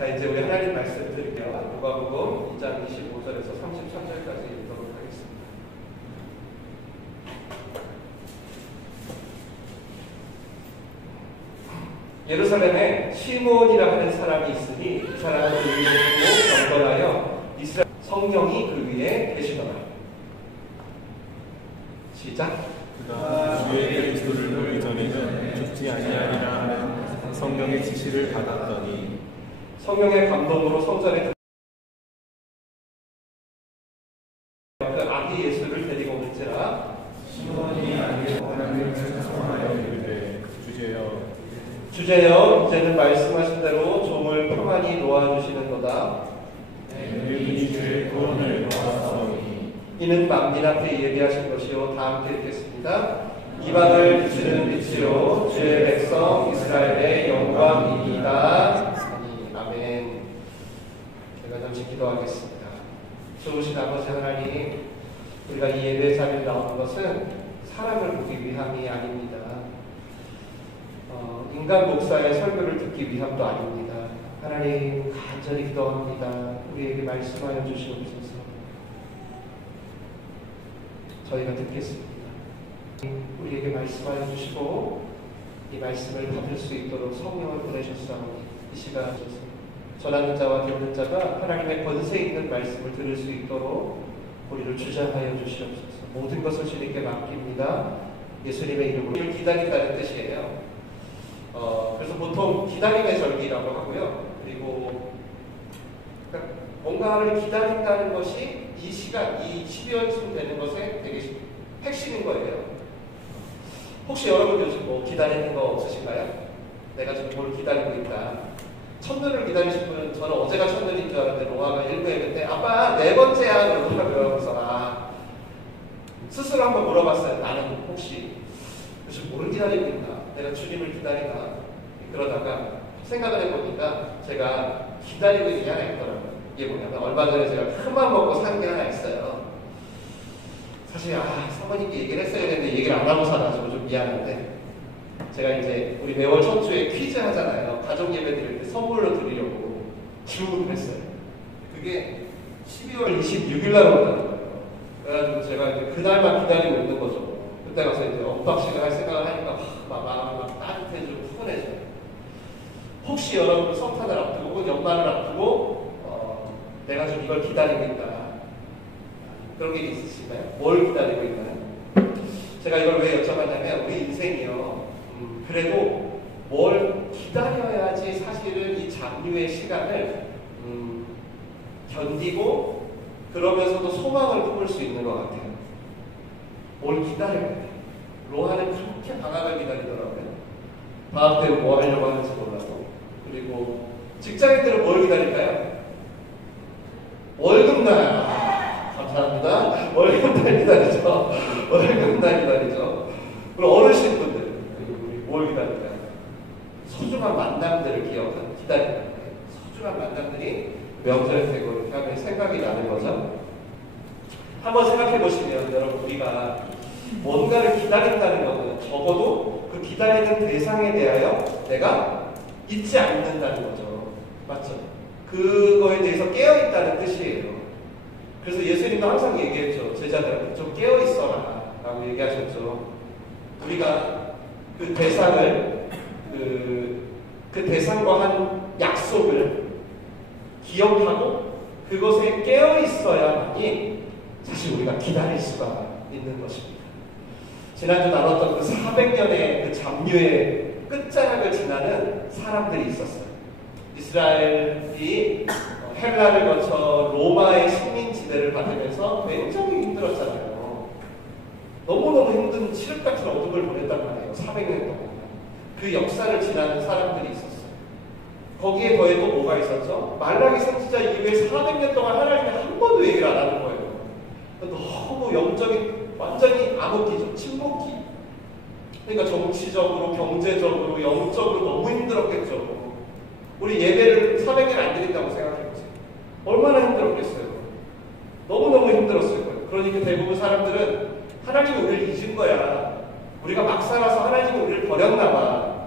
자, 이제 우리 하나님 말씀 드릴게요. 누가복음 2장 25절에서 33절까지 읽도록 하겠습니다. 예루살렘에 시몬이라 하는 사람이 있으니 그 사람은 의롭고 경건하여 이스라엘 성령이 그 위에 계시더라. 시작. 그가 주의 그리스도를 보기 전에는 죽지 아니하리라 하는 성령의 지시를 받았더니 성령의 감동으로 성전에 그 아기 예수를 데리고 온지라. 시몬이 아기를 하나님을 찬송하여 이르되 주제여 이제는 말씀하신 대로 종을 평안히 놓아주시는도다. 너희 주의 구원을 도와주소니 이는 만민 앞에 예비하신 것이요. 다 함께 읽겠습니다. 이방을 비추는 빛이요 주의 백성 이스라엘의 영광이니이다. 아멘. 제가 잠시 기도하겠습니다. 좋으신 아버지 하나님, 우리가 이 예배 자리에 나오는 것은 사람을 보기 위함이 아닙니다. 인간 목사의 설교를 듣기 위함도 아닙니다. 하나님, 간절히 기도합니다. 우리에게 말씀하여 주시옵소서. 저희가 듣겠습니다. 우리에게 말씀하여 주시고 이 말씀을 받을 수 있도록 성령을 보내셨사오니 이 시간 전하는 자와 듣는 자가 하나님의 권세 있는 말씀을 들을 수 있도록 우리를 주장하여 주시옵소서. 모든 것을 주님께 맡깁니다. 예수님의 이름으로 기다린다는 뜻이에요. 그래서 보통 기다림의 절기라고 하고요. 그리고 그러니까 뭔가를 기다린다는 것이 이 시간, 이 12월쯤 되는 것에 되게 핵심인 거예요. 혹시 여러분 요즘 뭐 기다리는 거 없으신가요? 내가 지금 뭘 기다리고 있다. 첫눈을 기다리신 분은, 저는 어제가 첫눈인 줄 알았는데 로아가 1부에 그때 아빠 4번째야 그러더라고요. 스스로 한번 물어봤어요. 나는 혹시 요즘 뭘 기다리고 있나? 내가 주님을 기다리나? 그러다가 생각을 해보니까 제가 기다리고 있는 게 하나 있더라고요. 이게 뭐냐면 얼마 전에 제가 큰맘 먹고 산 게 하나 있어요. 사실 사모님께 얘기를 했어야 되는데 얘기를 안 하고 살아가지고 좀 미안한데, 제가 이제 우리 매월 첫 주에 퀴즈 하잖아요. 가족 예배 드릴 때 선물로 드리려고 주문을 했어요. 그게 12월 26일 날 온다는 거예요. 그래가지고 제가 이제 그날만 기다리고 있는 거죠. 그때 가서 이제 언박싱을 할 생각을 하니까 마음이 막 따뜻해지고 푸근해져요. 혹시 여러분 성탄을 앞두고 혹은 연말을 앞두고 내가 좀 이걸 기다리고 있다, 그런 게 있으신가요? 뭘 기다리고 있나요? 제가 이걸 왜 여쭤봤냐면 우리 인생이요, 그래도 뭘 기다려야지 사실은 이 잡류의 시간을 견디고 그러면서도 소망을 품을 수 있는 것 같아요. 뭘 기다려야 돼. 로하는 그렇게 방학을 기다리더라고요. 방학 때 뭐 하려고 하는지 몰라도. 그리고 직장인들은 뭘 기다릴까요? 월급날. 감사합니다. 월급날 기다리죠. 월급날 기다리죠. 그리고 어르신분들, 뭘 기다릴까요? 소중한 만남들을 기다린다는 거예요. 소중한 만남들이 명절에 되고 이렇게 하면 생각이 나는 거죠. 한번 생각해 보시면 여러분, 우리가 뭔가를 기다린다는 것은 적어도 그 기다리는 대상에 대하여 내가 잊지 않는다는 거죠. 맞죠? 그거에 대해서 깨어있다는 뜻이에요. 그래서 예수님도 항상 얘기했죠. 제자들한테 좀 깨어있어라 라고 얘기하셨죠. 우리가 그 대상을 그 대상과 한 약속을 기억하고 그것에 깨어있어야만이 사실 우리가 기다릴 수가 있는 것입니다. 지난주 나눴던 그 400년의 그 잡류의 끝자락을 지나는 사람들이 있었어요. 이스라엘이 헬라를 거쳐 로마의 식민 지배를 받으면서 굉장히 힘들었잖아요. 너무너무 힘든 칠흑 같은 어둠을 보냈단 말이에요. 400년 동안. 그 역사를 지나는 사람들이 있었어요. 거기에 더해 또 뭐가 있었죠? 말라기 선지자 이후에 400년 동안 하나님이 한 번도 얘기를 안 하는 거예요. 너무 영적인, 완전히 암흑기죠. 침묵기. 그러니까 정치적으로, 경제적으로, 영적으로 너무 힘들었겠죠. 우리 예배를 400년 안 드린다고 생각해보세요. 얼마나 힘들었겠어요. 너무너무 힘들었을 거예요. 그러니까 대부분 사람들은 하나님이 우리를 잊은 거야. 우리가 막 살아서 하나님이 우리를 버렸나 봐.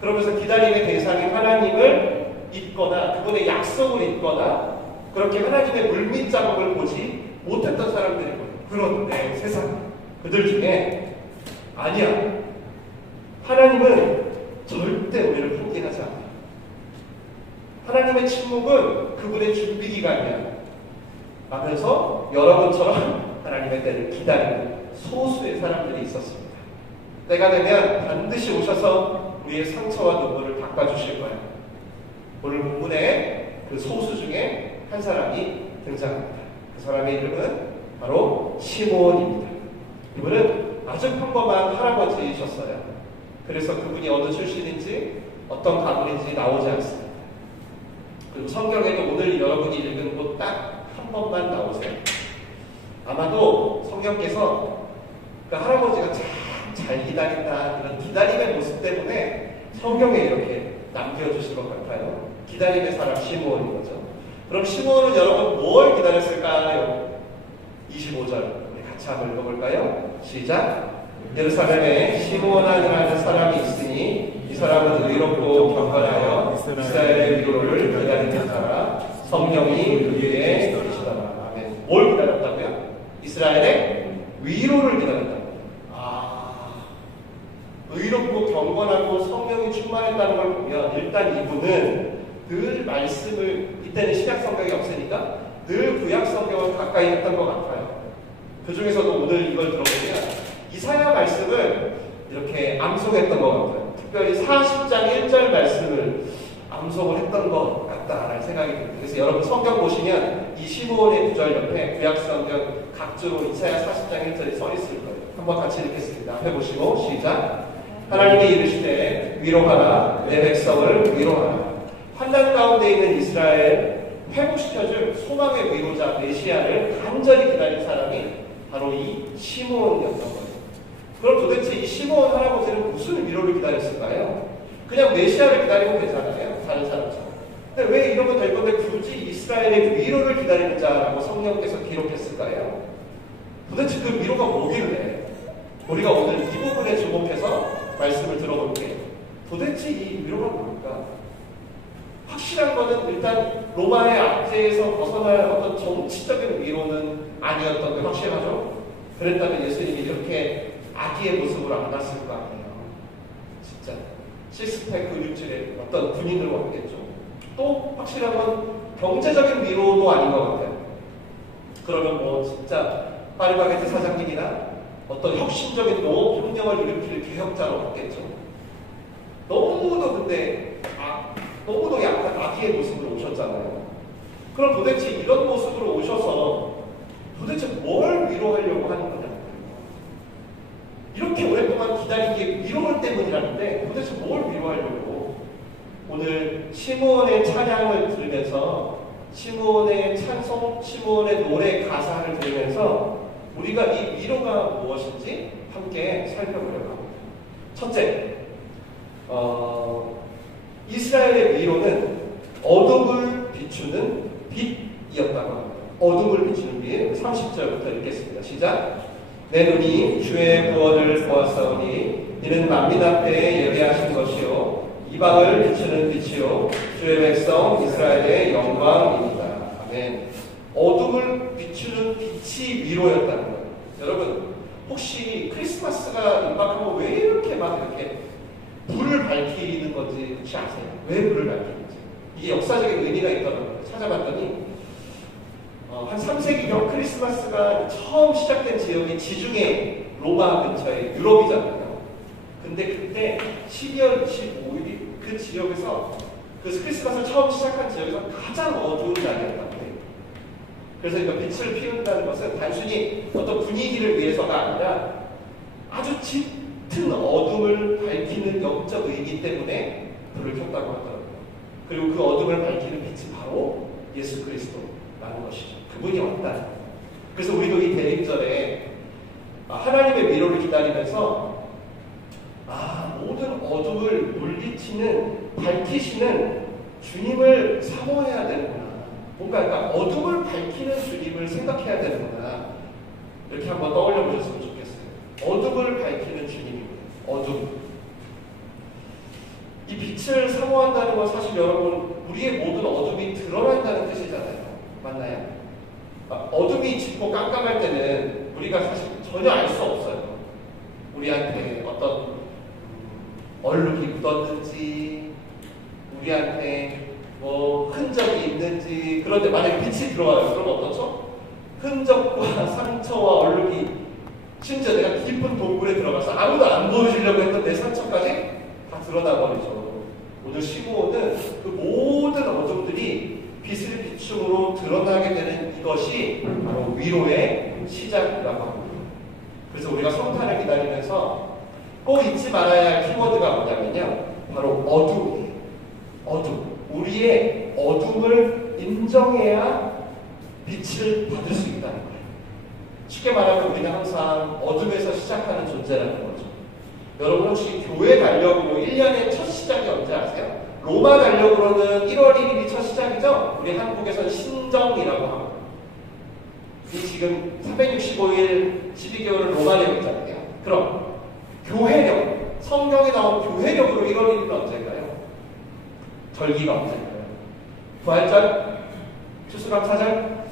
그러면서 기다림의 대상인 하나님을 잊거나 그분의 약속을 잊거나 그렇게 하나님의 물밑 작업을 보지 못했던 사람들인 거예요. 그런데 세상 그들 중에 아니야. 하나님은 절대 우리를 포기하지 않아요. 하나님의 침묵은 그분의 준비 기간이야. 하면서 여러분처럼 하나님의 때를 기다리는 소수의 사람들이 있었습니다. 때가 되면 반드시 오셔서 우리의 상처와 눈물을 닦아주실 거예요. 오늘 본문에 그 소수 중에 한 사람이 등장합니다. 그 사람의 이름은 바로 시므온입니다. 이분은 아주 평범한 할아버지이셨어요. 그래서 그분이 어느 출신인지 어떤 가문인지 나오지 않습니다. 그리고 성경에도 오늘 여러분이 읽은 곳 딱 한 번만 나오세요. 아마도 성경께서 그 할아버지가 참 잘 기다린다 그런 기다림의 모습 때문에 성경에 이렇게 남겨주신 것 같아요. 기다림의 사람 시므온인 거죠. 그럼 시므온은 여러분 뭘 기다렸을까요? 25절 우리 같이 한번 읽어볼까요? 시작. 예루살렘에 시므온이라는 사람이 있으니 이 사람은 의롭고 경건하여 이스라엘의 위로를 기다리는 자라 성령이 그 위에 계시더라. 아멘. 뭘 기다렸다고요? 이스라엘의 위로를 기다렸다고요. 의롭고 경건하고 성령이 충만했다는 걸 보면 일단 이분은 늘 말씀을, 이때는 신약 성경이 없으니까 늘 구약 성경을 가까이 했던 것 같아요. 그 중에서도 오늘 이걸 들어보면 이사야 말씀을 이렇게 암송했던 것 같아요. 특별히 40장 1절 말씀을 암송을 했던 것 같다라는 생각이 듭니다. 그래서 여러분 성경 보시면 이 시므온의 구절 옆에 구약 성경 각주로 이사야 40장 1절이 써 있을 거예요. 한번 같이 읽겠습니다. 앞에 보시고 시작. 하나님이 이르시되 위로하라 내 백성을 위로하라. 환난 가운데 있는 이스라엘 회복시켜줄 소망의 위로자 메시아를 간절히 기다린 사람이 바로 이 시므온이었던 거예요. 그럼 도대체 이 시므온 할아버지는 무슨 위로를 기다렸을까요? 그냥 메시아를 기다리면 되잖아요. 다른 사람처럼. 근데 왜 이러면 될 건데 굳이 이스라엘의 위로를 기다리는 자라고 성령께서 기록했을까요? 도대체 그 위로가 뭐길래 우리가 오늘 이 부분에 주목해서 말씀을 들어볼게요. 도대체 이 위로가 뭘까? 확실한 것은 일단 로마의 압제에서 벗어날 어떤 정치적인 위로는 아니었던 게 확실하죠. 그랬다면 예수님이 이렇게 아기의 모습으로 안 왔을 거 아니에요. 진짜 시스템 근육질의 어떤 군인을 왔겠죠. 또 확실한 건 경제적인 위로도 아닌 것 같아요. 그러면 뭐 진짜 파리바게트 사장님이나 어떤 혁신적인 농업혁명을 일으킬 개혁자로 왔겠죠. 너무도 근데 너무도 약간 아기의 모습으로 오셨잖아요. 그럼 도대체 이런 모습으로 오셔서 도대체 뭘 위로하려고 하는 거냐? 이렇게 오랫동안 기다린 게 위로 때문이라는데 도대체 뭘 위로하려고? 오늘 시므온의 찬양을 들으면서 시므온의 찬송, 시므온의 노래 가사를 들으면서 우리가 이 위로가 무엇인지 함께 살펴보려고 합니다. 첫째, 이스라엘의 위로는 어둠을 비추는 빛이었다고 합니다. 어둠을 비추는 빛, 30절부터 읽겠습니다. 시작. 내 눈이 주의 구원을 보았사오니 이는 만민 앞에 예배하신 것이요 이방을 비추는 빛이요 주의 백성 이스라엘의 영광입니다. 아멘. 어둠을 비추는 빛이 위로였다는 거예요. 여러분 혹시 크리스마스가 임박하면 왜 이렇게 막 이렇게 불을 밝히는 건지 혹시 아세요? 왜 불을 밝히는지? 이게 역사적인 의미가 있더라고요. 찾아봤더니 한 3세기경 크리스마스가 처음 시작된 지역이 지중해 로마 근처의 유럽이잖아요. 근데 그때 12월 25일이 그 지역에서 그 크리스마스를 처음 시작한 지역에서 가장 어두운 날이었다고 해요. 그래서 이거 빛을 피운다는 것은 단순히 어떤 분위기를 위해서가 아니라 아주 짙은 어둠을 밝히는 영적 의미 때문에 불을 켰다고 하더라고요. 그리고 그 어둠을 밝히는 빛이 바로 예수 그리스도라는 것이죠. 그분이 왔다. 그래서 우리도 이 대림절에 하나님의 위로를 기다리면서 모든 어둠을 물리치는, 밝히시는 주님을 사모해야 되는구나. 뭔가 약간 어둠을 밝히는 주님을 생각해야 되는구나. 이렇게 한번 떠올려 보셨으면 좋겠어요. 어둠을 밝히는 주님입니다. 어둠. 이 빛을 사모한다는 건 사실 여러분 우리의 모든 어둠이 드러난다는 뜻이잖아요. 맞나요? 어둠이 짙고 깜깜할 때는 우리가 사실 전혀 알 수 없어요. 우리한테 어떤 얼룩이 묻었는지, 우리한테 뭐 흔적이 있는지. 그런데 만약에 빛이 들어와요. 그럼 어떻죠? 흔적과 상처와 얼룩이, 심지어 내가 깊은 동굴에 들어가서 아무도 안 보여주려고 했던 내 상처까지 다 드러나 버리죠. 오늘 시므온은 그 모든 어둠들이 빛을 비춤으로 드러나게 되는 이것이 바로 위로의 시작이라고 합니다. 그래서 우리가 성탄을 기다리면서 꼭 잊지 말아야 할 키워드가 뭐냐면요, 바로 어둠이에요. 어둠. 우리의 어둠을 인정해야 빛을 받을 수 있다는 거예요. 쉽게 말하면 우리는 항상 어둠에서 시작하는 존재라는 거죠. 여러분 혹시 교회 달력으로 1년의 첫 시작이 언제 아세요? 로마 달력으로는 1월 1일이 첫 시작이죠? 우리 한국에서는 신정이라고 합니다. 이 지금 365일 12개월을 로마력이잖아요. 그럼 교회력, 성경에 나온 교회력으로 1월 1일은 언제일까요? 절기가 언제일까요? 부활절? 추수감사절?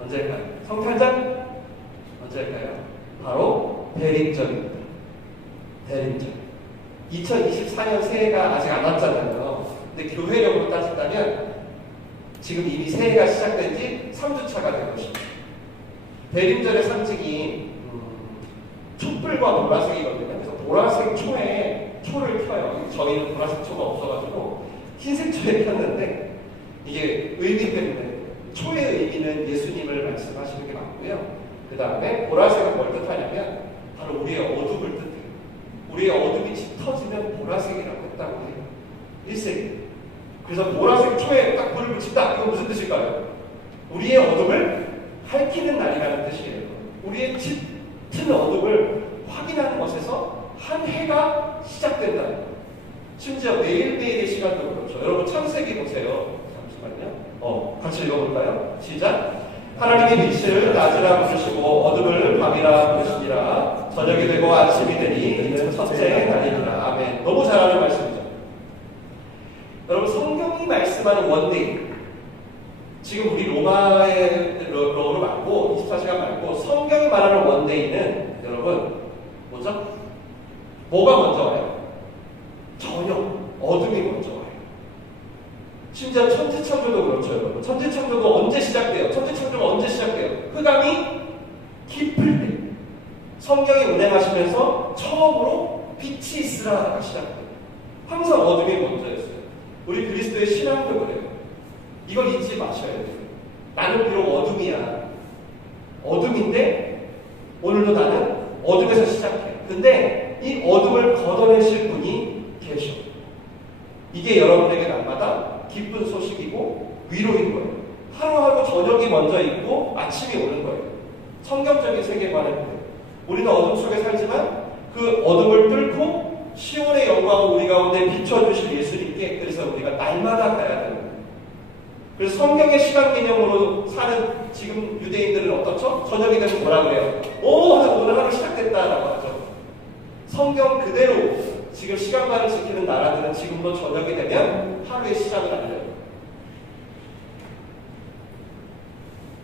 언제일까요? 성탄절? 언제일까요? 바로 대림절입니다. 대림절. 2024년 새해가 아직 안 왔잖아요. 근데 교회력으로 따진다면 지금 이미 새해가 시작된 지 3주차가 된 것입니다. 대림절의 상징이 촛불과 보라색이거든요. 그래서 보라색 초에 초를 켜요. 저희는 보라색 초가 없어가지고 흰색 초에 켰는데, 이게 의미는, 초의 의미는 예수님을 말씀하시는 게 맞고요. 그 다음에 보라색은 뭘 뜻하냐면 바로 우리의 어둠을 뜻해요. 우리의 어둠이 짙어지면 보라색이라고 했다고 해요. 1세기. 그래서 보라색 초에 딱 불을 붙인다. 이건 무슨 뜻일까요? 우리의 어둠을 밝히는 날이라는 뜻이에요. 우리의 짙은 어둠을 확인하는 것에서 한 해가 시작된다. 심지어 매일매일의 시간도 그렇죠. 여러분 창세기 보세요. 잠시만요. 같이 읽어볼까요? 시작. 하나님의 빛을 낮이라 부르시고 어둠을 밤이라 부르시니라. 저녁이 되고 아침이 되니 이는 첫째 날이니라. 아멘. 너무 잘하는 말씀이죠. 여러분, 성경이 말씀하는 원데이, 지금 우리 로마로 말고 24시간 말고 성경이 말하는 원데이는 여러분 뭐죠? 뭐가 먼저 와요? 저녁, 어둠이 먼저 와요. 심지어 천지창조도 그렇죠, 여러분. 천지창조도 언제 시작돼요? 천지창조가 언제 시작돼요? 흑암이 깊을 때. 성경이 운행하시면서 처음으로 빛이 있으라가 시작돼요. 항상 어둠이 먼저였어요. 우리 그리스도의 신앙도 그래요. 이걸 잊지 마셔야 돼요. 나는 비록 어둠이야. 어둠인데 오늘도 나는 어둠에서 시작해. 근데 이 어둠을 걷어내실 분이 계셔. 이게 여러분에게 날마다 기쁜 소식이고 위로인 거예요. 하루하루 저녁이 먼저 있고 아침이 오는 거예요. 성경적인 세계관은 그래요. 우리는 어둠 속에 살지만 그 어둠을 뚫고 시온의 영광을 우리 가운데 비춰주실 예수님께, 그래서 우리가 날마다 가야 되는 거예요. 그래서 성경의 시간 개념으로 사는 지금 유대인들은 어떻죠? 저녁이 되면 뭐라 그래요? 오늘 하루 시작됐다라고 하죠. 성경 그대로 지금 시간만을 지키는 나라들은 지금도 저녁이 되면 하루의 시작을 알려요.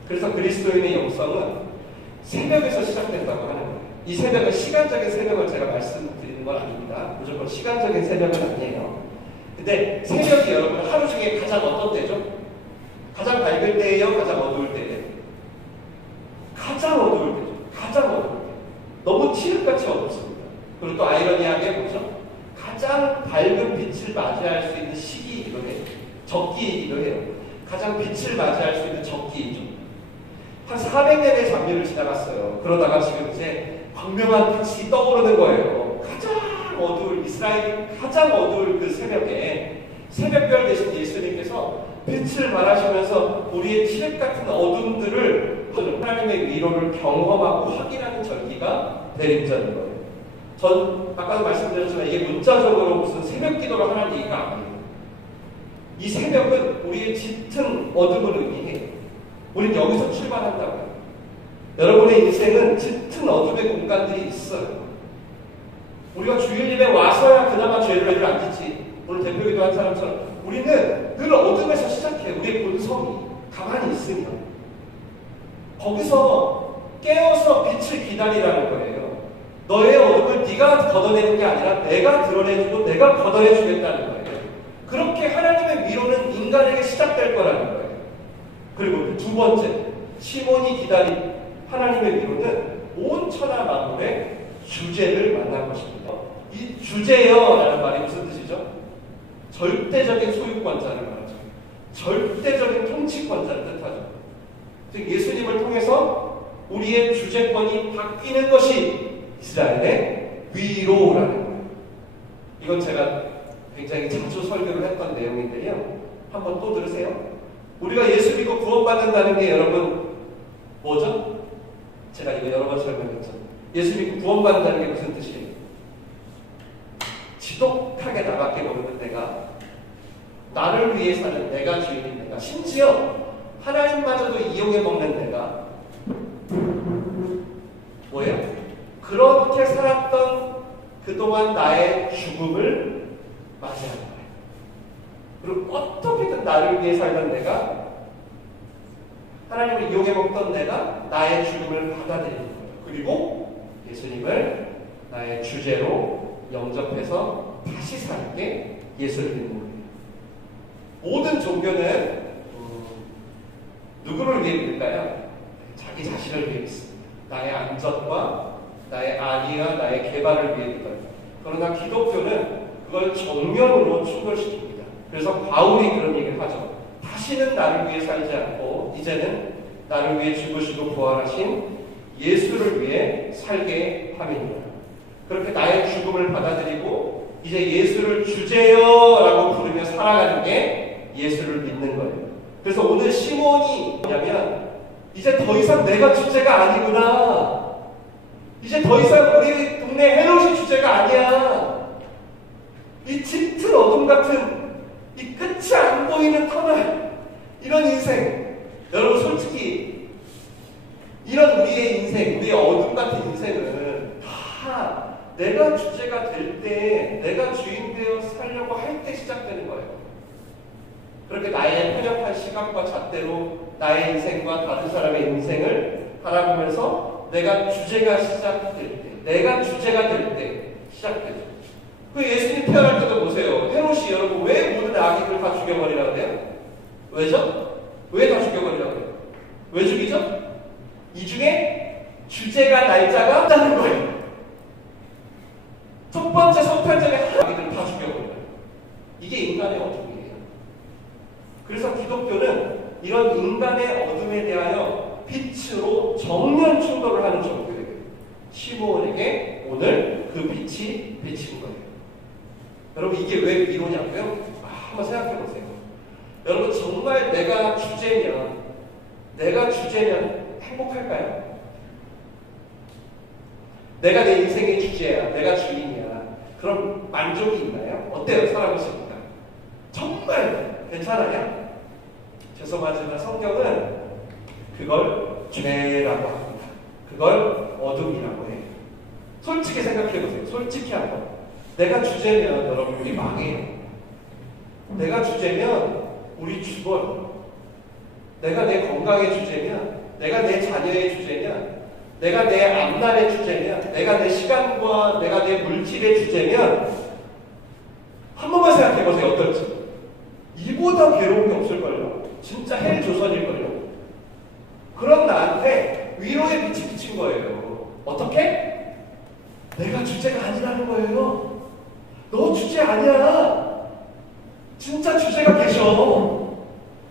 그래서 그리스도인의 영성은 새벽에서 시작된다고 하는 거예요. 이 새벽은 시간적인 새벽을 제가 말씀드리는 건 아닙니다. 무조건 시간적인 새벽은 아니에요. 근데 새벽이 여러분 하루 중에 가장 어떤 때죠? 가장 밝을 때예요? 가장 어두울 때예요? 가장 어두울 때죠. 가장 어두울 때. 너무 칠흑같이 어둡습니다. 그리고 또 아이러니하게 뭐죠? 가장 밝은 빛을 맞이할 수 있는 시기이기도 해요. 적기이기도 해요. 가장 빛을 맞이할 수 있는 적기이죠. 한 400년의 장류를 지나갔어요. 그러다가 지금 이제 광명한 빛이 떠오르는 거예요. 가장 어두울, 이스라엘이 가장 어두울 그 새벽에 새벽별 되신 예수님께서 빛을 발하시면서 우리의 칠흑 같은 어둠들을 하나님의 위로를 경험하고 확인하는 절기가 대림절인 거예요. 전 아까도 말씀드렸지만 이게 문자적으로 무슨 새벽 기도를 하는 얘기가 아니에요. 이 새벽은 우리의 짙은 어둠을 의미해요. 우린 여기서 출발한다고요. 여러분의 인생은 짙은 어둠의 공간들이 있어요. 우리가 주일 예배 와서야 그나마 죄를 안 짓지. 오늘 대표기도 한 사람처럼 우리는 늘 어둠에서 시작해요. 우리의 본성이 가만히 있으면. 거기서 깨어서 빛을 기다리라는 거예요. 너의 어둠을 네가 걷어내는 게 아니라 내가 드러내주고 내가 걷어내주겠다는 거예요. 그렇게 하나님의 위로는 인간에게 시작될 거라는 거예요. 그리고 두 번째, 시몬이 기다린 하나님의 위로는 온 천하 만물의 주제를 만난 것입니다. 이 주제여라는 말이 무슨 뜻이죠? 절대적인 소유권자를 말하죠. 절대적인 통치권자를 뜻하죠. 즉 예수님을 통해서 우리의 주제권이 바뀌는 것이 이스라엘의 위로라는 거예요. 이건 제가 굉장히 자주 설교를 했던 내용인데요. 한번 또 들으세요. 우리가 예수 믿고 구원받는다는 게 여러분 뭐죠? 제가 이거 여러 번 설명했죠. 예수 믿고 구원받는다는 게 무슨 뜻이에요? 지독하게 나밖에 모르는 내가, 나를 위해 사는 내가 주인인 내가, 심지어 하나님마저도 이용해 먹는 내가 뭐예요? 그렇게 살았던 그동안 나의 죽음을 맞이하는 거예요. 그리고 어떻게든 나를 위해 살던 내가, 하나님을 이용해 먹던 내가 나의 죽음을 받아들이는 거예요. 그리고 예수님을 나의 주제로 영접해서 다시 살게 예수를 믿는 거예요. 모든 종교는 누구를 위해 믿을까요? 자기 자신을 위해 믿습니다. 나의 안전과 나의 안위와 나의 개발을 위해 믿어요. 그러나 기독교는 그걸 정면으로 충돌시킵니다. 그래서 바울이 그런 얘기를 하죠. 다시는 나를 위해 살지 않고 이제는 나를 위해 죽으시고 부활하신 예수를 위해 살게 함이니라. 그렇게 나의 죽음을 받아들이고 이제 예수를 주제여라고 부르며 살아가는 게 예수를 믿는 거예요. 그래서 오늘 시몬이 뭐냐면 이제 더 이상 내가 주제가 아니구나. 이제 더 이상 우리 동네 헤롯이 주제가 아니야. 이 짙은 어둠 같은 이 끝이 안 보이는 터널, 이런 인생, 여러분 솔직히 이런 우리의 인생, 우리의 어둠 같은 인생은 다 내가 주제가 될 때, 내가 주인 되어 살려고 할 때 시작되는 거예요. 그렇게 나의 편협한 시각과 잣대로 나의 인생과 다른 사람의 인생을 바라보면서 내가 주제가 시작될 때, 내가 주제가 될 때 시작되죠. 그 예수님 태어날 때도 보세요. 헤롯이 여러분 왜 모든 아기들 다 죽여버리라고 해요? 왜죠? 왜 다 죽여버리라고 해요? 왜 죽이죠? 이 중에 주제가 날짜가 없다는 거예요. 첫 번째 성탄절에 아기들 다 죽여버려요. 이게 인간의 어둠이에요. 그래서 기독교는 이런 인간의 어둠에 대하여 빛으로 정면 충돌을 하는 종교예요. 시몬에게 오늘 그 빛이 비친 거예요. 여러분 이게 왜 위로냐고요? 한번 생각해 보세요. 여러분 정말 내가 주제면 행복할까요? 내가 내 인생의 주제야, 내가 주인이야. 그럼 만족이 있나요? 어때요? 살아보십니까? 정말 괜찮아요? 죄송하지만 성경은 그걸 죄라고 합니다. 그걸 어둠이라고 해요. 솔직히 생각해 보세요. 솔직히 한번. 내가 주제면 여러분 우리 망해요. 내가 주제면 우리 죽어요. 내가 내 건강의 주제면, 내가 내 자녀의 주제면, 내가 내 앞날의 주제면, 내가 내 시간과 내가 내 물질의 주제면 한 번만 생각해 보세요. 어떨지. 이보다 괴로운 게 없을걸요. 진짜 헬조선일걸요. 그런 나한테 위로의 빛이 비친 거예요. 어떻게? 내가 주제가 아니라는 거예요. 너 주제 아니야. 진짜 주제가 계셔.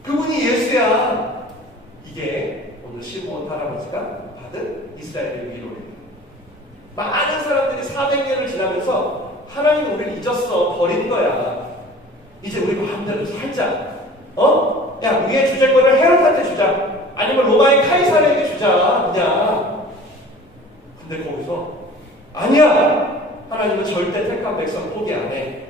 그분이 예수야. 이게 오늘 시몬 할아버지가 받은 이스라엘의 위로예요. 많은 사람들이 400년을 지나면서 하나님 우리를 잊었어. 버린 거야. 이제 우리 마음대로 살자. 야, 우리의 주제권을 헤롯한테 주자. 아니면 로마의 카이사르에게 주자. 그냥. 근데 거기서 아니야. 하나님은 절대 택한 백성 포기 안 해.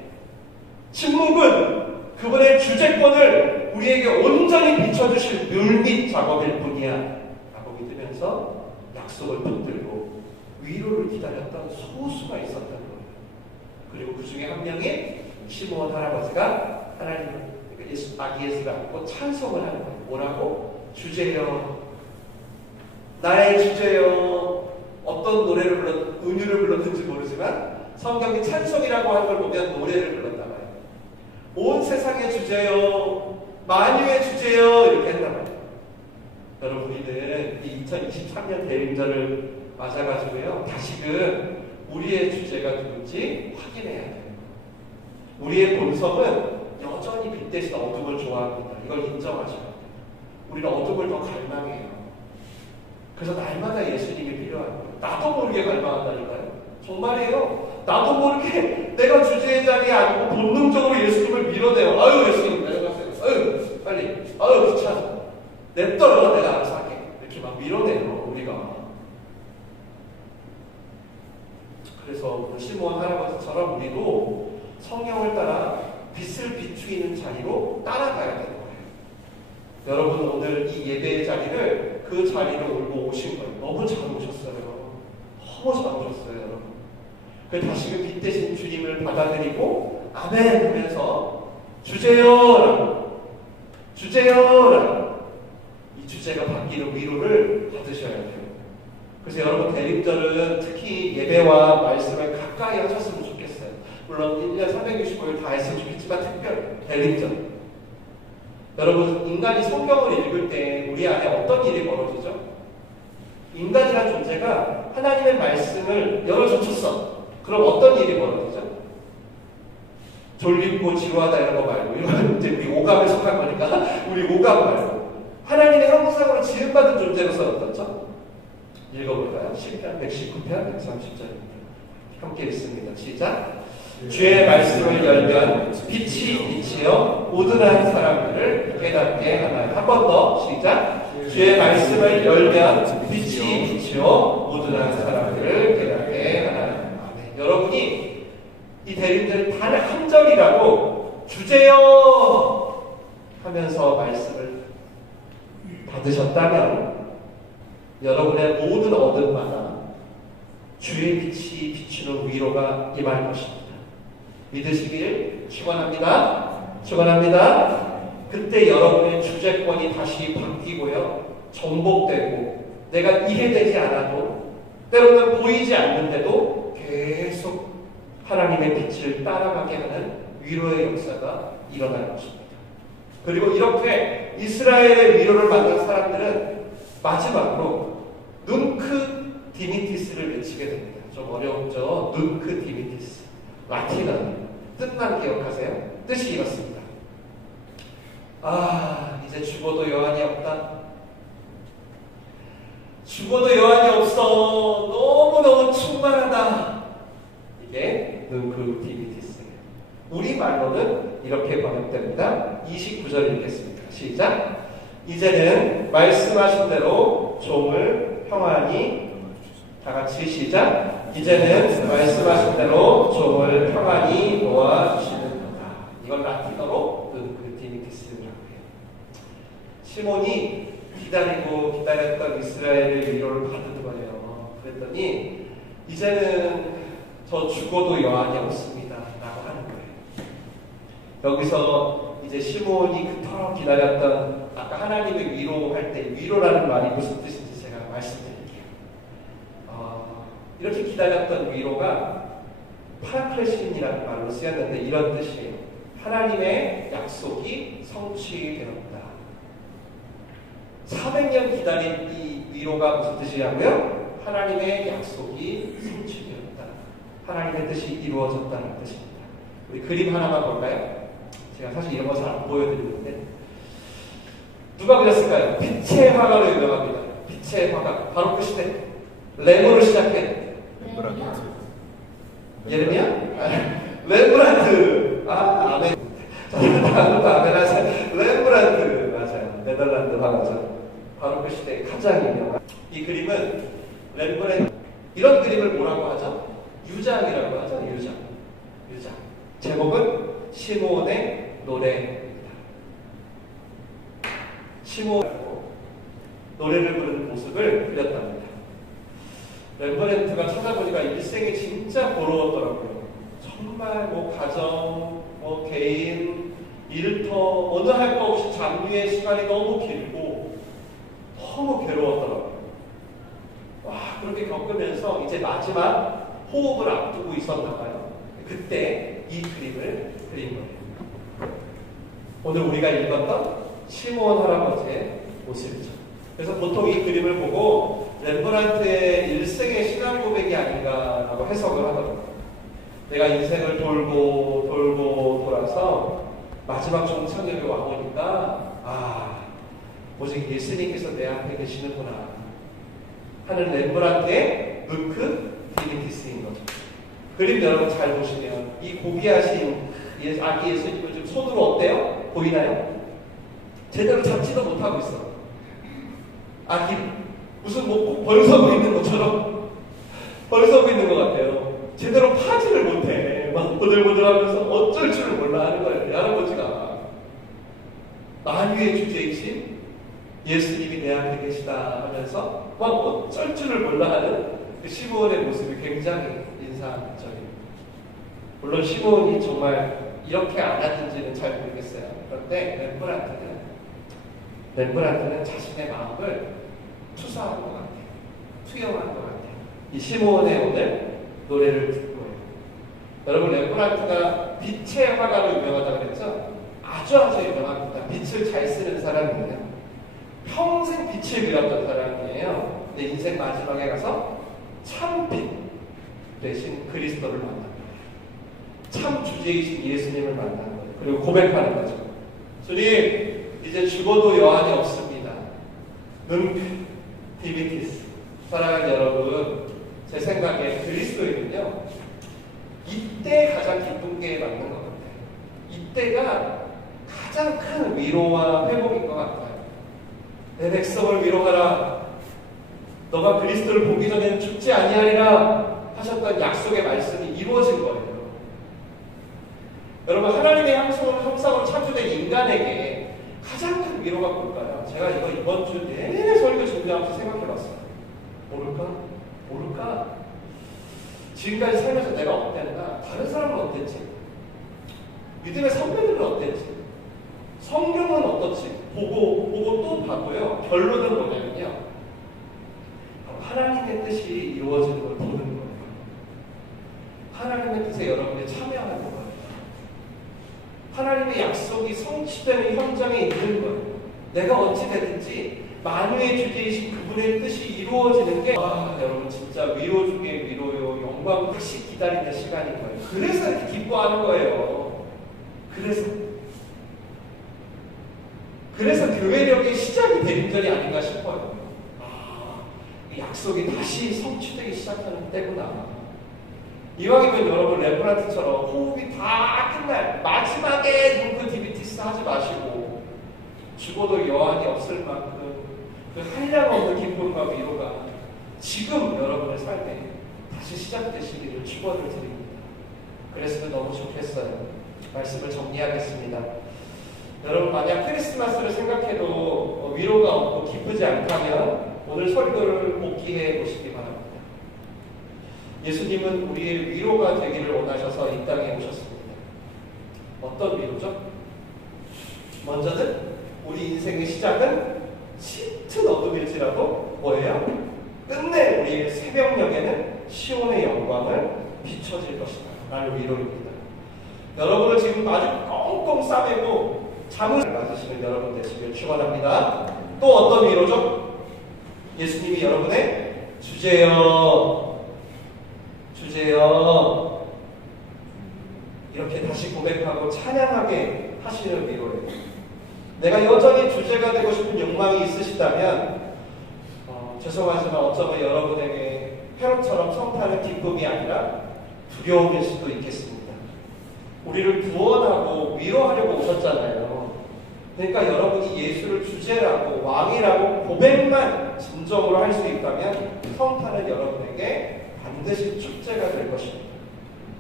침묵은 그분의 주제권을 우리에게 온전히 비춰주실 묘미 작업일 뿐이야 라고 믿으면서 약속을 붙들고 위로를 기다렸던 소수가 있었던 거예요. 그리고 그 중에 한 명이 시몬 할아버지가 하나님을 아기 예수를 안고 찬송을 하는 거예요. 뭐라고? 주제여, 나의 주제여. 어떤 노래를 은유를 불렀는지 모르지만 성경이 찬송이라고 하는 걸 보면 노래를 불렀나 봐요. 온 세상의 주제여, 만유의 주제여, 이렇게 했나 봐요. 여러분, 우리는 이 2023년 대림절을 맞아가지고요, 다시금 우리의 주제가 누군지 확인해야 돼요. 우리의 본성은 여전히 빛 대신 어둠을 좋아합니다. 이걸 인정하셔야 돼요. 우리는 어둠을 더 갈망해요. 그래서 날마다 예수님이 필요한 거예요. 나도 모르게 갈망한다니까요. 정말이에요. 나도 모르게 내가 주제의 자리에 앉고 본능적으로 예수님을 밀어내요. 아유, 예수님 내려가세요. 아유, 빨리. 아유, 귀찮아. 냅둬요. 내가 알아서 할게. 이렇게 막 밀어내요, 우리가. 그래서 시몬 할아버지처럼 우리도 성령을 따라 빛을 비추이는 자리로 따라가야 되는 거예요. 여러분, 오늘 이 예배의 자리를 그 자리로 올고 오신 거예요. 너무 잘 오셨어요. 너무 잘 오셨어요, 여러분. 그래서 다시금 빛 대신 주님을 받아들이고 아멘 하면서 주제여라고, 주제여라고, 이 주제가 바뀌는 위로를 받으셔야 돼요. 그래서 여러분, 대림절은 특히 예배와 말씀을 가까이 하셨으면 좋겠어요. 물론 1년 365일 다 했으면 좋겠지만 특별히 대림절. 여러분, 인간이 성경을 읽을 때 우리 안에 어떤 일이 벌어지죠? 인간이란 존재가 하나님의 말씀을 열어젖혔어. 그럼 어떤 일이 벌어지죠? 졸립고 지루하다 이런 거 말고, 이건 이제 우리 오감에 속한 거니까 우리 오감 말고 하나님의 형상으로 지음받은 존재로서 어떻죠? 읽어볼까요? 시편 119편 130절입니다. 함께 읽습니다. 시작. 주의 말씀을 열면 빛이 빛이여 우둔한 사람들을 깨닫게 하나요. 한 번 더 시작. 주의 말씀을 열면 빛이 빛이여 우둔한 사람들을 깨닫게 하나요. 여러분이 이 대림절 단 한 절이라고 주제여 하면서 말씀을 받으셨다면 여러분의 모든 어둠마다 주의 빛이 비추는 위로가 임할 것입니다. 믿으시길 축원합니다. 축원합니다. 그때 여러분의 주제권이 다시 바뀌고요, 정복되고, 내가 이해되지 않아도, 때로는 보이지 않는데도 계속 하나님의 빛을 따라가게 하는 위로의 역사가 일어날 것입니다. 그리고 이렇게 이스라엘의 위로를 받는 사람들은 마지막으로 눈크 디미티스를 외치게 됩니다. 좀 어려웠죠? 눈크 디미티스. 라틴어. 뜻만 기억하세요. 뜻이 이렇습니다. 아, 이제 죽어도 여한이 없다. 죽어도 여한이 없어. 너무너무 충만하다. 이게 눈크 디미티스예요. 우리말로는 이렇게 번역됩니다. 29절 읽겠습니다. 시작. 이제는 말씀하신 대로 종을 평안히, 다같이 시작. 이제는 말씀하신 대로 종을 평안히 놓아주시는도다. 이걸 라틴어로 그 디미티스라고 해요. 시몬이 기다리고 기다렸던 이스라엘의 위로를 받은 거예요. 그랬더니 이제는 저 죽어도 여한이 없습니다 라고 하는 거예요. 여기서 이제 시몬이 그토록 기다렸던, 아까 하나님의 위로할 때 위로라는 말이 무슨 뜻인지 제가 말씀드릴게요. 이렇게 기다렸던 위로가 파라클레신이라는 말로 쓰였는데 이런 뜻이에요. 하나님의 약속이 성취되었다. 400년 기다린 이 위로가 무슨 뜻이냐고요? 하나님의 약속이 성취되었다. 하나님의 뜻이 이루어졌다는 뜻입니다. 우리 그림 하나만 볼까요? 제가 사실 이런 거 잘 안 보여드리는데, 누가 그렸을까요? 빛의 화가로 유명합니다. 빛의 화가. 바로 그 시대 레모를 시작해. 예레미야? 렘브란트. 아멘. 다음부터 아멘 하세요. 렘브란트. 맞아요. 네덜란드 화가죠. 바로 그 시대 가장 유명한. 이 그림은 렘브란트. 이런 그림을 뭐라고 하죠? 유장이라고 하죠. 유장. 제목은 시몬의 노래입니다. 시몬이라고 노래를 부르는 모습을 그렸답니다. 렘브란트가 찾아보니까 일생이 진짜 고로웠더라고요. 정말 뭐 가정, 뭐 개인, 일터 어느 할 거 없이 장류의 시간이 너무 길고 너무 괴로웠더라고요. 와, 그렇게 겪으면서 이제 마지막 호흡을 앞두고 있었나 봐요. 그때 이 그림을 그린 거예요. 오늘 우리가 읽었던 시므온 할아버지의 모습이죠. 그래서 보통 이 그림을 보고 렘브란트의 일생의 신앙 고백이 아닌가라고 해석을 하더라고요. 내가 인생을 돌고 돌아서 마지막 정착역에 와보니까 오직 예수님께서 내 앞에 계시는구나 하는 렘브란트의 루크 디비티스인 거죠. 그림 여러분 잘 보시면 이 고귀하신 아기 예수님을 좀 손으로 어때요? 보이나요? 제대로 잡지도 못하고 있어. 아기 무슨 뭐 벌서고 있는 것처럼 벌서고 있는 것 같아요. 제대로 파지를 못해. 막 보들보들하면서 어쩔 줄을 몰라 하는 거예요. 할아버지가 만유의 주제이신 예수님이 내 앞에 계시다 하면서 막 어쩔 줄을 몰라 하는 그 시므온의 모습이 굉장히 인상적입니다. 물론 시므온이 정말 이렇게 안 하는지는 잘 모르겠어요. 그런데 렘브란트는 자신의 마음을 투사한 것 같아요. 투영한 것 같아요. 이 시므온의 오늘 노래를 듣고요. 여러분, 렘브란트가 빛의 화가로 유명하다고 그랬죠? 아주 유명합니다. 빛을 잘 쓰는 사람이에요. 평생 빛을 그렸던 사람이에요. 근데 인생 마지막에 가서 참 빛 대신 그리스도를 만난 거예요. 참 주제이신 예수님을 만난 거예요. 그리고 고백하는 거죠. 주님, 이제 죽어도 여한이 없습니다. 디비티스. 사랑하는 여러분, 제 생각에 그리스도인은요, 이때 가장 기쁜 게 맞는 것 같아요. 이때가 가장 큰 위로와 회복인 것 같아요. 내 백성을 위로하라. 너가 그리스도를 보기 전에는 죽지 아니하리라 하셨던 약속의 말씀이 이루어진 거예요. 여러분, 하나님의 형상으로 창조된 인간에게 가장 큰 위로가 뭘까요? 제가 이번 주 내내 설교 준비하면서 생각해봤어요. 모를까? 지금까지 살면서 내가 어땠나? 다른 사람은 어땠지? 믿음의 선배들은 어땠지? 성경은 어떻지? 보고 또 봐도요. 결론은 뭐냐면요. 하나님의 뜻이 이루어지는 걸 보는 거예요. 하나님의 뜻에 여러분이 참여하는 거예요. 하나님의 약속이 성취되는 현장에 있는 거예요. 내가 어찌 되든지 만유의 주제이신 그분의 뜻이 이루어지는 게 여러분 진짜 위로 중에 위로요. 영광 다시 기다리는 시간인 거예요. 그래서 이렇게 기뻐하는 거예요. 그래서 교회력의 시작이 대림절이 아닌가 싶어요. 약속이 다시 성취되기 시작하는 때구나. 이왕이면 여러분 렘브란트처럼 호흡이 다 끝날 마지막에 눈크 디비티스 하지 마시고 죽어도 여한이 없을 만큼 그 한량없는 기쁨과 위로가 지금 여러분의 삶에 다시 시작되시기를 축원을 드립니다. 그랬으면 너무 좋겠어요. 말씀을 정리하겠습니다. 여러분, 만약 크리스마스를 생각해도 위로가 없고 기쁘지 않다면 오늘 설교를 복기해 보시기 바랍니다. 예수님은 우리의 위로가 되기를 원하셔서 이 땅에 오셨습니다. 어떤 위로죠? 먼저는 우리 인생의 시작은 짙은 어둠일지라도 뭐예요? 끝내 우리의 새벽녘에는 시온의 영광을 비춰질 것이다 라는 위로입니다. 여러분을 지금 아주 꽁꽁 싸매고 잠을 맞으시는 여러분 되시길 축원합니다. 또 어떤 위로죠? 예수님이 여러분의 주제여 이렇게 다시 고백하고 찬양하게 하시는 위로예요. 내가 여전히 주제가 되고 싶은 욕망이 있으시다면 죄송하지만 어쩌면 여러분에게 회로처럼 성타는 기쁨이 아니라 두려움일 수도 있겠습니다. 우리를 구원하고 위로하려고 오셨잖아요. 그러니까 여러분이 예수를 주제라고 왕이라고 고백만 진정으로 할 수 있다면 성타는 여러분에게 반드시 축제가 될 것입니다.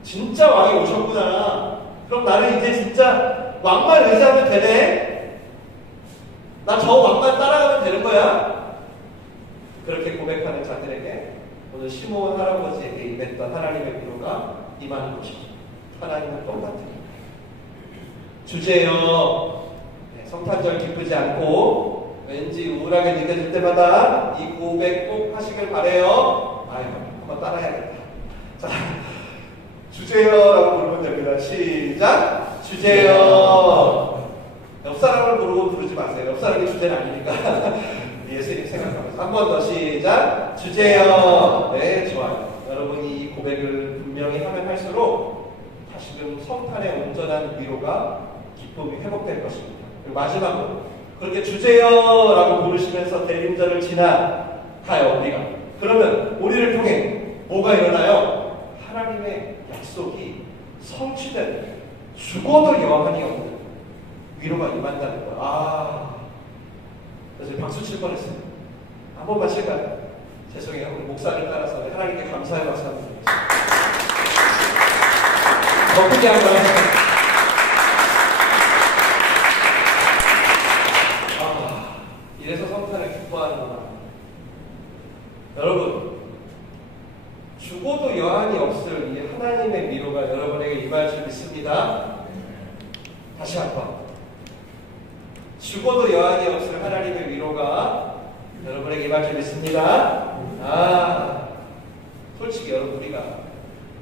진짜 왕이 오셨구나. 그럼 나는 이제 진짜 왕만 의지하면 되네. 나 저 왕만 따라가면 되는 거야. 그렇게 고백하는 자들에게 오늘 시므온 할아버지에게 임했던 하나님의 위로가 임하는 것입니다. 하나님은 똑같으니까. 주제요. 네, 성탄절 기쁘지 않고 왠지 우울하게 느껴질 때마다 이 고백 꼭 하시길 바래요. 아유, 한번 따라해야겠다. 자, 주제요라고 부르면 됩니다. 시작. 주제요. 옆 사람을 부르고 부르지 마세요. 옆 사람이 주제는 아니니까. 예수님 생각하면서 한 번 더 시작. 주제요. 네, 좋아요. 여러분이 이 고백을 분명히 하면 할수록 다시금 성탄의 온전한 위로가 기쁨이 회복될 것입니다. 그리고 마지막으로 그렇게 주제요라고 부르시면서 대림절을 지나가요, 우리가. 그러면 우리를 통해 뭐가 일어나요? 하나님의 약속이 성취되는, 죽어도 여한이 없는 위로가 임한다는 거예요. 아, 그래서 박수 칠 뻔했어요. 한 번만 칠까요? 죄송해요. 우리 목사를 따라서 하나님께 감사의 박수 한번 드리겠습니다. 더 크게 한번 해주세요. 이래서 성탄을 기뻐하는구나. 여러분, 죽어도 여한이 없을 이 하나님의 위로가 여러분에게 임할 줄 믿습니다. 다시 한번. 죽어도 여한이 없을 하나님의 위로가 여러분에게 임할 줄 믿습니다. 솔직히 여러분, 우리가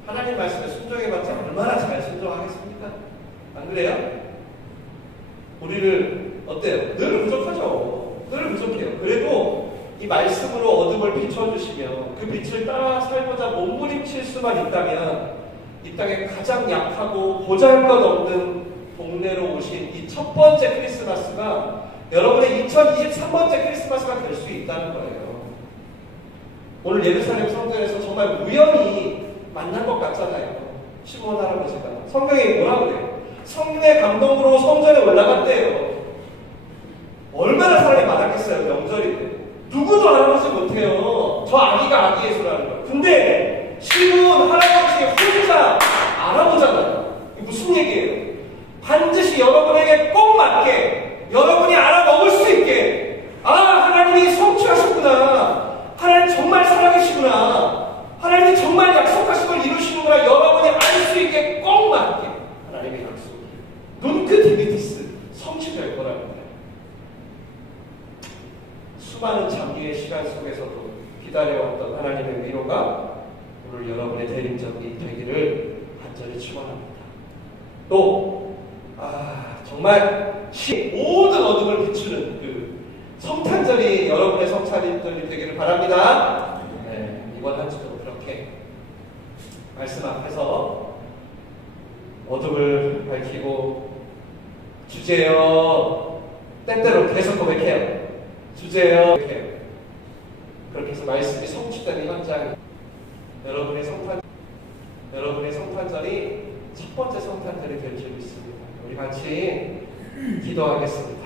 하나님 말씀에 순종해봤자 얼마나 잘 순종하겠습니까? 안 그래요? 우리를 어때요? 늘 부족하죠. 늘 부족해요. 그래도 이 말씀으로 어둠을 비춰주시며 그 빛을 따라 살고자 몸부림칠 수만 있다면 이 땅에 가장 약하고 보잘것없는 동네로 오신 이 첫 번째 크리스마스가 여러분의 2023번째 크리스마스가 될 수 있다는 거예요. 오늘 예루살렘 성전에서 정말 우연히 만난 것 같잖아요. 시몬 할아버지가. 성경에 뭐라 그래요? 성령의 감동으로 성전에 올라갔대요. 얼마나 사람이 많았겠어요, 명절인데. 누구도 알아보지 못해요. 저 아기가 아기 예수라는 거예요. 근데 시몬 할아버지 혼자 알아보잖아요. 이게 무슨 얘기예요? 반드시 여러분에게 꼭 맞게, 여러분이 알아먹을 수 있게, 하나님이 성취하셨구나, 하나님 정말 살아계시구나, 하나님이 정말 약속하신 걸 이루시는구나, 여러분이 알 수 있게 꼭 맞게 하나님의 약속이 눈끝 디비티스 성취될 거라는 거예요. 수많은 장기의 시간 속에서도 기다려왔던 하나님의 위로가 오늘 여러분의 대림절이 되기를 간절히 축원합니다. 또 정말 모든 어둠을 비추는 그 성탄절이 여러분의 성탄절이 되기를 바랍니다. 네, 이번 한 주도 그렇게 말씀 앞에서 어둠을 밝히고 주제요, 때때로 계속 고백해요. 주제요, 고백해요. 그렇게 해서 말씀이 성취되는 현장, 여러분의 성탄절이 첫 번째 성탄절이 될 줄 믿습니다. 우리 같이 기도하겠습니다.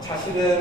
자신은